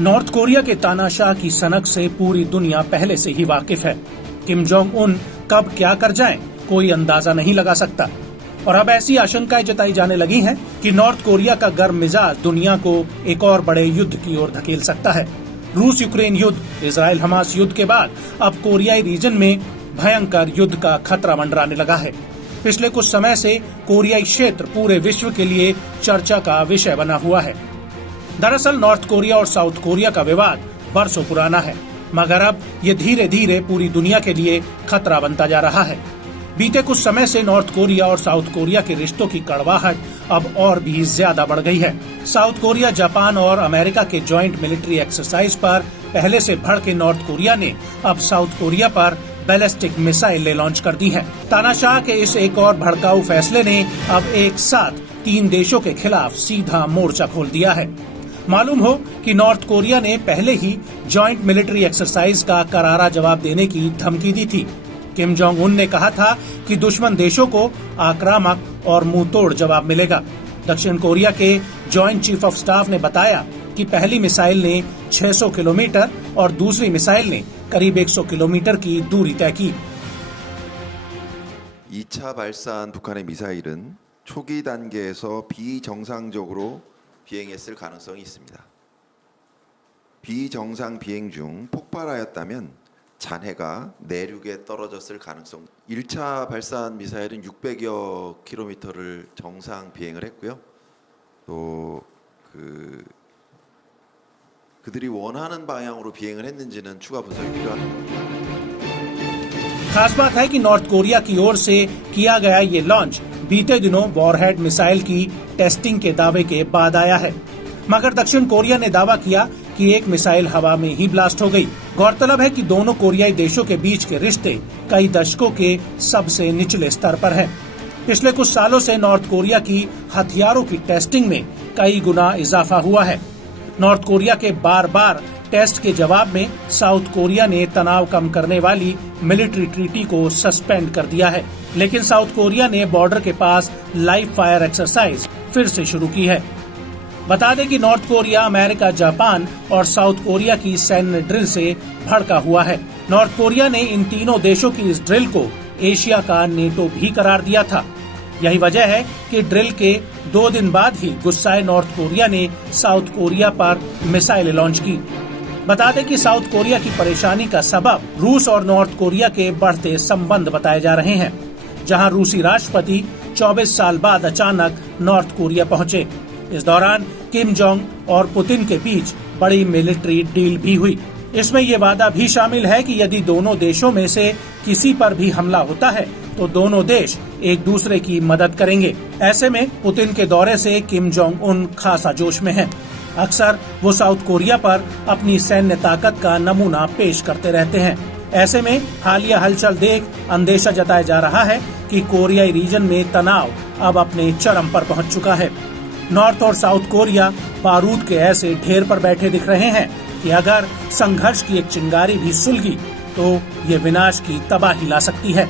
North Korea के तानाशाह की सनक से पूरी दुनिया पहले से ही वाकिफ है। किम जोंग उन कब क्या कर जाएं, कोई अंदाजा नहीं लगा सकता। और अब ऐसी आशंकाएं जताई जाने लगी हैं कि नॉर्थ कोरिया का गर्म मिजाज दुनिया को एक और बड़े युद्ध की ओर धकेल सकता है। रूस यूक्रेन युद्ध, इजराइल हमास युद्ध के बाद अब कोरियाई रीजन में भयंकर युद्ध का खतरा मंडराने लगा है। पिछले कुछ समय से कोरियाई क्षेत्र पूरे विश्व के लिए चर्चा का विषय बना हुआ है। दरअसल नॉर्थ कोरिया और साउथ कोरिया का विवाद बरसों पुराना है, मगर अब ये धीरे धीरे पूरी दुनिया के लिए खतरा बनता जा रहा है। बीते कुछ समय से नॉर्थ कोरिया और साउथ कोरिया के रिश्तों की कड़वाहट अब और भी ज्यादा बढ़ गई है। साउथ कोरिया जापान और अमेरिका के जॉइंट मिलिट्री एक्सरसाइज पर पहले से भड़के नॉर्थ कोरिया ने अब साउथ कोरिया पर बैलिस्टिक मिसाइलें लॉन्च कर दी है। तानाशाह के इस एक और भड़काऊ फैसले ने अब एक साथ 3 देशों के खिलाफ सीधा मोर्चा खोल दिया है। मालूम हो कि नॉर्थ कोरिया ने पहले ही जॉइंट मिलिट्री एक्सरसाइज का करारा जवाब देने की धमकी दी थी। किम जोंग उन ने कहा था कि दुश्मन देशों को आक्रामक और मुंहतोड़ जवाब मिलेगा। दक्षिण कोरिया के जॉइंट चीफ ऑफ स्टाफ ने बताया कि पहली मिसाइल ने 600 किलोमीटर और दूसरी मिसाइल ने करीब 100 किलोमीटर की दूरी तय की। 2차 발사한 북한의 미사일은 초기 단계에서 비정상적으로 비행했을 가능성이 있습니다. 비정상 비행 중 폭발하였다면 잔해가 내륙에 떨어졌을 가능성. 1차 발사한 미사일은 600여 킬로미터를 정상 비행을 했고요. 또 그들이 원하는 방향으로 비행을 했는지는 추가 분석이 필요합니다. खास बात है कि नॉर्थ कोरिया की ओर से किया गया ये लॉन्च बीते दिनों वॉरहेड मिसाइल की टेस्टिंग के दावे के बाद आया है, मगर दक्षिण कोरिया ने दावा किया कि एक मिसाइल हवा में ही ब्लास्ट हो गई। गौरतलब है कि दोनों कोरियाई देशों के बीच के रिश्ते कई दशकों के सबसे निचले स्तर पर है। पिछले कुछ सालों से नॉर्थ कोरिया की हथियारों की टेस्टिंग में कई गुना इजाफा हुआ है। नॉर्थ कोरिया के बार बार टेस्ट के जवाब में साउथ कोरिया ने तनाव कम करने वाली मिलिट्री ट्रीटी को सस्पेंड कर दिया है, लेकिन साउथ कोरिया ने बॉर्डर के पास लाइव फायर एक्सरसाइज फिर से शुरू की है। बता दें कि नॉर्थ कोरिया अमेरिका, जापान और साउथ कोरिया की सैन्य ड्रिल से भड़का हुआ है। नॉर्थ कोरिया ने इन तीनों देशों की इस ड्रिल को एशिया का नेटो भी करार दिया था। यही वजह है कि ड्रिल के 2 दिन बाद ही गुस्साए नॉर्थ कोरिया ने साउथ कोरिया पर मिसाइलें लॉन्च की। बता दें कि साउथ कोरिया की परेशानी का सबब रूस और नॉर्थ कोरिया के बढ़ते संबंध बताए जा रहे हैं, जहां रूसी राष्ट्रपति 24 साल बाद अचानक नॉर्थ कोरिया पहुंचे। इस दौरान किम जोंग और पुतिन के बीच बड़ी मिलिट्री डील भी हुई। इसमें ये वादा भी शामिल है कि यदि दोनों देशों में से किसी पर भी हमला होता है तो दोनों देश एक दूसरे की मदद करेंगे। ऐसे में पुतिन के दौरे से किम जोंग उन खासा जोश में हैं। अक्सर वो साउथ कोरिया पर अपनी सैन्य ताकत का नमूना पेश करते रहते हैं। ऐसे में हालिया हलचल देख अंदेशा जताया जा रहा है कि कोरियाई रीजन में तनाव अब अपने चरम पर पहुंच चुका है। नॉर्थ और साउथ कोरिया बारूद के ऐसे ढेर पर बैठे दिख रहे हैं कि अगर संघर्ष की एक चिंगारी भी सुलगी तो ये विनाश की तबाही ला सकती है।